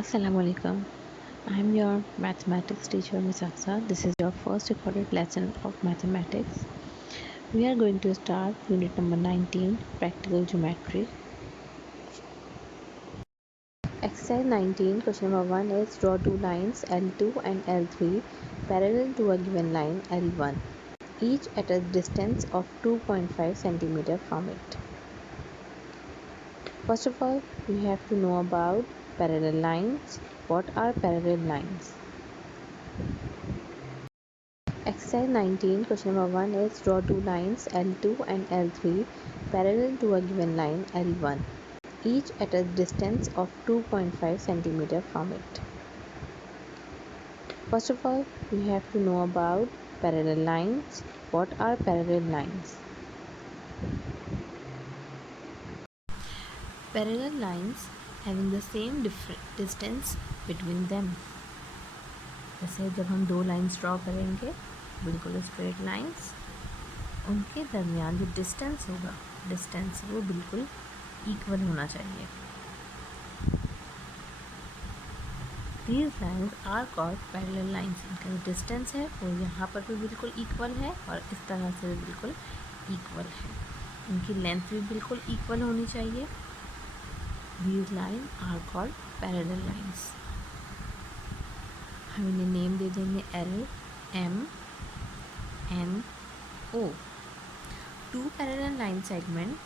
Assalamualaikum. I am your mathematics teacher Miss Aksa. This is your first recorded lesson of mathematics. We are going to start unit number 19, practical geometry. Exercise 19, question number 1 is draw two lines L2 and L3 parallel to a given line L1, each at a distance of 2.5 centimeter from it. First of all, we have to know about parallel lines. What are parallel lines? Exercise 19, question number 1 is draw two lines L2 and L3 parallel to a given line L1, each at a distance of 2.5 centimeter from it. First of all, we have to know about parallel lines. What are parallel lines? Parallel lines having the same distance between them. जैसे जब हम दो lines draw करेंगे बिल्कुल straight lines, उनके दरमियान जो distance होगा वो बिल्कुल इक्वल होना चाहिए. These lines are called parallel lines. इनका जो डिस्टेंस है वो यहाँ पर भी बिल्कुल इक्वल है और इस तरह से भी बिल्कुल इक्वल है. इनकी लेंथ भी बिल्कुल इक्वल होनी चाहिए. These lines are called parallel lines. हम इन्हें नेम दे देंगे L, M, N, O. Two parallel line segments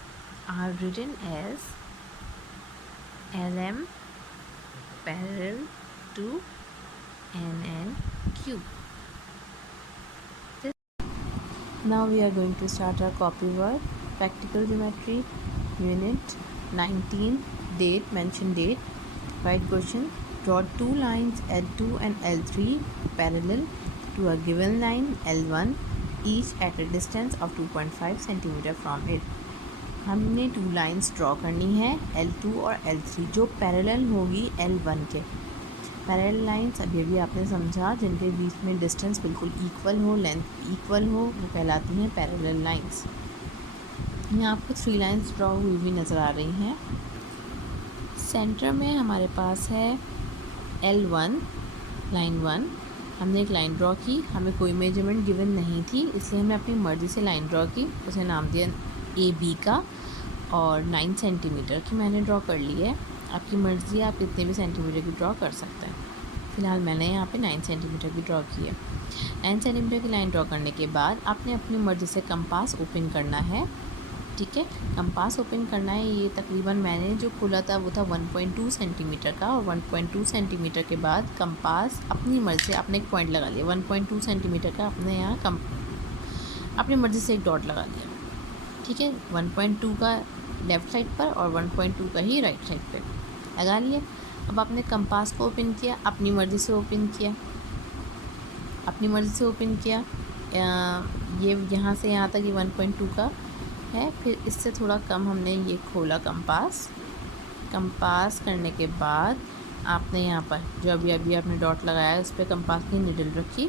are written as LM parallel to NNQ. Now we are going to start our copy work. Practical geometry, unit 19, date, mention date. Write question. Draw two lines L2 and L3 parallel to a given line L1, each at a distance of 2.5 centimeter from it. हमने two lines draw करनी है L2 और L3 जो parallel होगी L1 के. Parallel lines अभी आपने समझा, जिनके बीच में डिस्टेंस बिल्कुल इक्वल हो, लेंथ इक्वल हो, वो कहलाती हैं पैरेलल लाइंस. यहाँ आपको थ्री लाइंस ड्रॉ हुई भी नज़र आ रही हैं. सेंटर में हमारे पास है L1, लाइन 1. हमने एक लाइन ड्रॉ की, हमें कोई मेजरमेंट गिवन नहीं थी, इसलिए हमने अपनी मर्ज़ी से लाइन ड्रॉ की. उसे नाम दिया AB का और 9 सेंटीमीटर की मैंने ड्रॉ कर ली है. आपकी मर्ज़ी है, आप कितने भी सेंटीमीटर की ड्रॉ कर सकते हैं. फ़िलहाल मैंने यहाँ पे 9 सेंटीमीटर की ड्रॉ की है. 9 सेंटीमीटर की लाइन ड्रॉ करने के बाद आपने अपनी मर्ज़ी से कंपास ओपन करना है. ठीक है, कंपास ओपन करना है. ये तकरीबन मैंने जो खोला था वो था 1.2 सेंटीमीटर का, और 1.2 सेंटीमीटर के बाद कंपास अपनी मर्ज़ी से आपने एक पॉइंट लगा लिया. 1.2 सेंटीमीटर का आपने यहाँ अपनी मर्ज़ी से एक डॉट लगा दिया. ठीक है, 1.2 का लेफ़्ट साइड पर और 1.2 का ही राइट साइड पर लगा लिया. अब आपने कंपास को ओपन किया, अपनी मर्ज़ी से ओपन किया, ये यहाँ से यहाँ तक ये 1.2 का है. फिर इससे थोड़ा कम हमने ये खोला कंपास करने के बाद आपने यहाँ पर जो अभी आपने डॉट लगाया है उस पर कंपास की निडल रखी.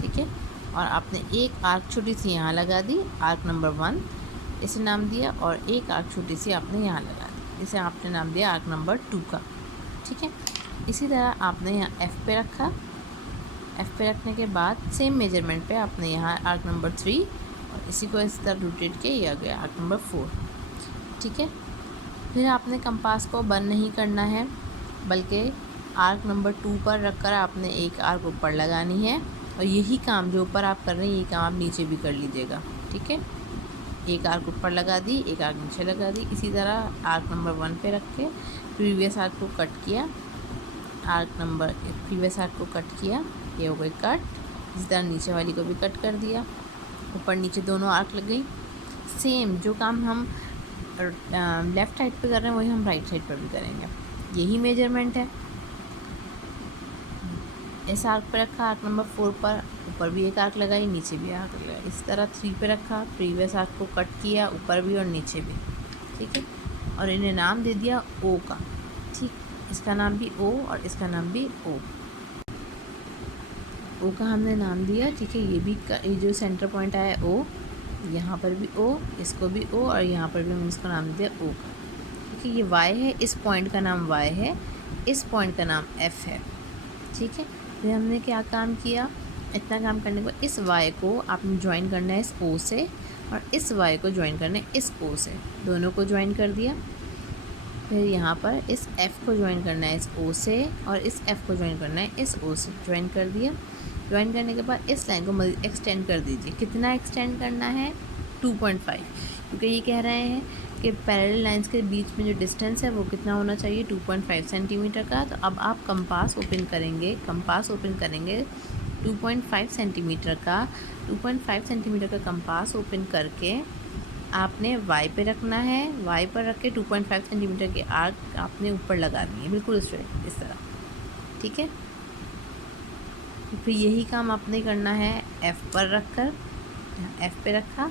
ठीक है, और आपने एक आर्क छोटी सी यहाँ लगा दी, आर्क नंबर 1 इसे नाम दिया, और एक आर्क छोटी सी आपने यहाँ लगा दी, इसे आपने नाम दिया आर्क नंबर 2 का. ठीक है, इसी तरह आपने यहाँ F पे रखा. F पे रखने के बाद सेम मेजरमेंट पे आपने यहाँ आर्क नंबर 3 और इसी को इस तरह रोटेट किया गया आर्क नंबर 4. ठीक है, फिर आपने कंपास को बंद नहीं करना है, बल्कि आर्क नंबर 2 पर रखकर आपने एक आर्क ऊपर लगानी है, और यही काम जो ऊपर आप कर रहे हैं यही काम आप नीचे भी कर लीजिएगा. ठीक है, एक आर्क ऊपर लगा दी, एक आर्क नीचे लगा दी. इसी तरह आर्क नंबर 1 पे रख के प्रीवियस आर्क को कट किया, प्रीवियस आर्क को कट किया, ये हो गई कट. इसी तरह नीचे वाली को भी कट कर दिया, ऊपर नीचे दोनों आर्क लग गई. सेम जो काम हम लेफ़्ट साइड पे कर रहे हैं वही हम राइट साइड पर भी करेंगे. यही मेजरमेंट है. इस आर्क पे रखा आर्क नंबर 4 पर, ऊपर भी एक आर्क लगाई, नीचे भी आर्क लगाई. इस तरह 3 पे रखा, प्रीवियस आर्क को कट किया, ऊपर भी और नीचे भी. ठीक है, और इन्हें नाम दे दिया O का. ठीक, इसका नाम भी O और इसका नाम भी O का हमने नाम दिया. ठीक है, ये जो सेंटर पॉइंट आया O, यहाँ पर भी O, इसको भी O, और यहाँ पर भी हमने इसका नाम दिया O का. ठीक है, ये Y है, इस पॉइंट का नाम Y है, इस पॉइंट का नाम F है, ठीक है। फिर हमने क्या काम किया, इतना काम करने के बाद इस y को आपने ज्वाइन करना है इस O से, और इस y को ज्वाइन करना है इस O से, दोनों को ज्वाइन कर दिया। फिर यहाँ पर इस F को ज्वाइन करना है इस O से, और इस F को ज्वाइन करना है इस O से, ज्वाइन कर दिया। ज्वाइन करने के बाद इस लाइन को मज़ीद एक्सटेंड कर दीजिए। कितना एक्सटेंड करना है, 2.5, क्योंकि ये कह रहे हैं कि पैरेलल लाइंस के बीच में जो डिस्टेंस है वो कितना होना चाहिए, 2.5 सेंटीमीटर का। तो अब आप कंपास ओपन करेंगे, 2.5 सेंटीमीटर का 2.5 सेंटीमीटर का कंपास ओपन करके आपने y पे रखना है। y पर रख के 2.5 सेंटीमीटर के आर्क आपने ऊपर लगा दिए, बिल्कुल स्ट्रेट इस तरह, ठीक है। फिर यही काम आपने करना है F पर रख कर, F पे रखा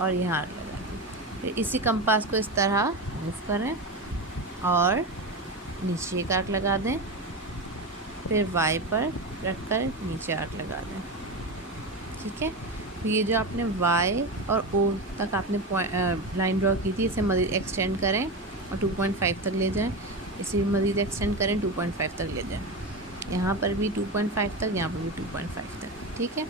और यहाँ आर्क लगा दिया। फिर इसी कंपास को इस तरह मूव करें और नीचे एक आर्क लगा दें, फिर y पर रख कर नीचे आर्क लगा दें, ठीक है। तो ये जो आपने y और O तक आपने लाइन ड्रॉ की थी, इसे मज़ीद एक्सटेंड करें और 2.5 तक ले जाएं, इसे भी मज़ीद एक्सटेंड करें, 2.5 तक ले जाएं, यहाँ पर भी 2.5 तक, यहाँ पर भी 2.5 तक, ठीक है।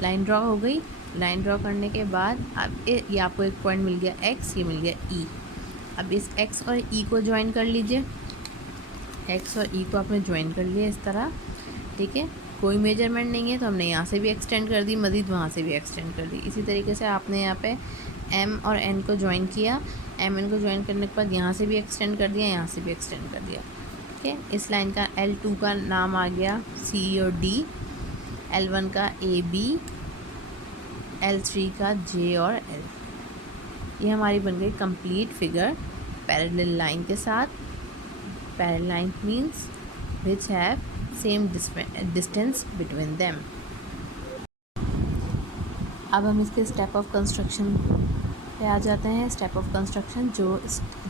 लाइन ड्रॉ हो गई। लाइन ड्रॉ करने के बाद अब ये आपको एक पॉइंट मिल गया x, ये मिल गया e। अब इस x और e को ज्वाइन कर लीजिए, x और e को आपने ज्वाइन कर लिया इस तरह, ठीक है। कोई मेजरमेंट नहीं है तो हमने यहाँ से भी एक्सटेंड कर दी, मज़ीद वहाँ से भी एक्सटेंड कर दी। इसी तरीके से आपने यहाँ पे m और n को ज्वाइन किया, m n को ज्वाइन करने के बाद यहाँ से भी एक्सटेंड कर दिया, यहाँ से भी एक्सटेंड कर दिया, ठीक है। इस लाइन का L2 का नाम आ गया C और D, L1 का AB, L3 का J और L। ये हमारी बन गई कंप्लीट फिगर पैरेलल लाइन के साथ। Parallel line means which have same distance between them. अब हम इसके स्टेप ऑफ कंस्ट्रक्शन पे आ जाते हैं। स्टेप ऑफ कंस्ट्रक्शन,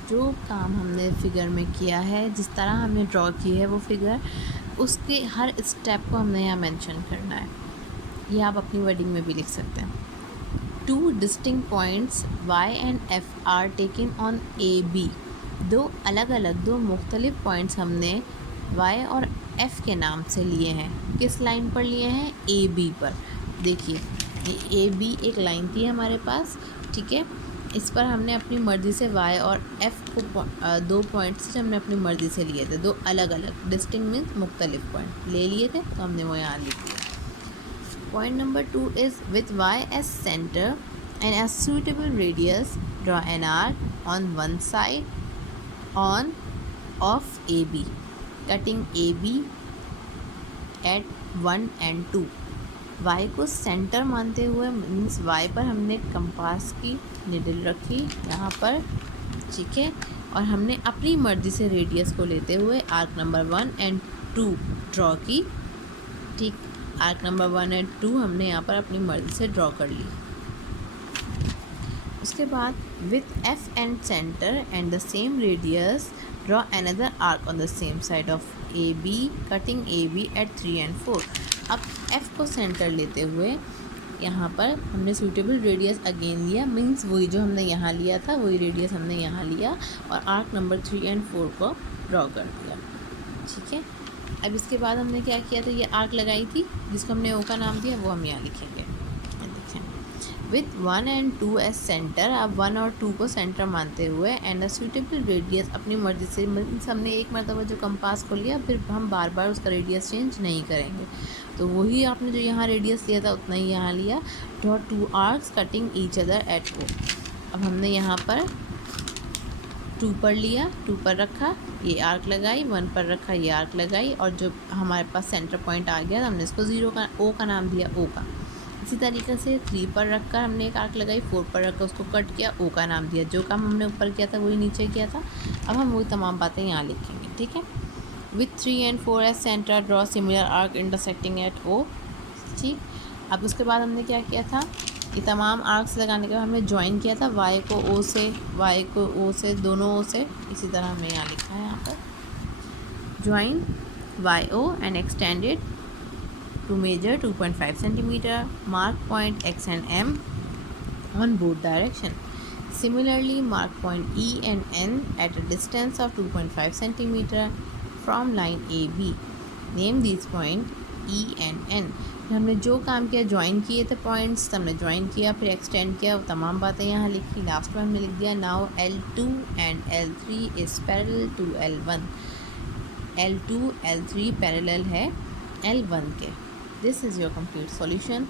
जो काम हमने फिगर में किया है, जिस तरह हमने ड्रॉ की है वो फिगर, उसके हर स्टेप को हमने यहाँ मेंशन करना है। ये आप अपनी वर्डिंग में भी लिख सकते हैं। 2 distinct points y and f are taken on AB। दो मुख्तलिफ पॉइंट्स हमने y और f के नाम से लिए हैं। किस लाइन पर लिए हैं, AB पर। देखिए ये AB एक लाइन थी हमारे पास, ठीक है। इस पर हमने अपनी मर्ज़ी से y और f को 2 पॉइंट्स हमने अपनी मर्ज़ी से लिए थे, 2 अलग अलग डिस्टिंक्ट मीन्स मुख्तलिफ पॉइंट ले लिए थे, तो हमने वो यहाँ लिख दिया। Point number 2 is with y as center and a suitable radius, draw an arc on one side of AB, cutting AB at 1 and 2। y को सेंटर मानते हुए मीन्स y पर हमने कंपास की निडल रखी यहाँ पर, ठीक है, और हमने अपनी मर्ज़ी से रेडियस को लेते हुए आर्क नंबर 1 एंड 2 ड्रॉ की, ठीक। आर्क नंबर 1 एंड 2 हमने यहाँ पर अपनी मर्ज़ी से ड्रॉ कर ली। उसके बाद with F and centre and the same radius, draw another arc on the same side of AB, cutting AB at 3 and 4। अब F को सेंटर लेते हुए यहाँ पर हमने सूटेबल रेडियस अगेन लिया, मीन्स वही जो हमने यहाँ लिया था वही रेडियस हमने यहाँ लिया और आर्क नंबर 3 and 4 को ड्रॉ कर दिया, ठीक है। अब इसके बाद हमने क्या किया था, ये आर्क लगाई थी जिसको हमने ओ का नाम दिया, वो हम यहाँ लिखेंगे। देखें विथ 1 and 2 एज सेंटर, अब 1 और 2 को सेंटर मानते हुए एंड अ सूटेबल रेडियस अपनी मर्ज़ी से, हमने एक मरतबा जो कंपास को लिया फिर हम बार बार उसका रेडियस चेंज नहीं करेंगे, तो वही आपने जो यहाँ रेडियस लिया था उतना ही यहाँ लिया। Draw 2 arcs cutting each other at O। अब हमने यहाँ पर 2 पर लिया, 2 पर रखा, ये आर्क लगाई, 1 पर रखा, ये आर्क लगाई, और जो हमारे पास सेंटर पॉइंट आ गया हमने इसको 0 का O का नाम दिया, O का। इसी तरीके से 3 पर रखकर हमने एक आर्क लगाई, 4 पर रखकर उसको कट किया, O का नाम दिया। जो काम हमने ऊपर किया था वही नीचे किया था। अब हम वही तमाम बातें यहाँ लिखेंगे, ठीक है। With 3 and 4 as centre, draw similar arc intersecting at O, ठीक। अब उसके बाद हमने क्या किया था, ये तमाम आर्क्स लगाने के बाद हमने ज्वाइन किया था y को O से, दोनों O से, इसी तरह हमने यहाँ लिखा है यहाँ पर join YO and extended to measure 2.5 centimeter, mark point X and M on both direction. Similarly, mark point E and N at a distance of 2.5 centimeter from line A B, name this point E and N। हमने जो काम किया, join किए थे points, तो हमने join किया, फिर एक्सटेंड किया, तमाम बातें यहाँ लिखी, लास्ट में हमने लिख दिया now L2 and L3 is parallel to L1। L2 L3 parallel है L1 के। This is your complete solution.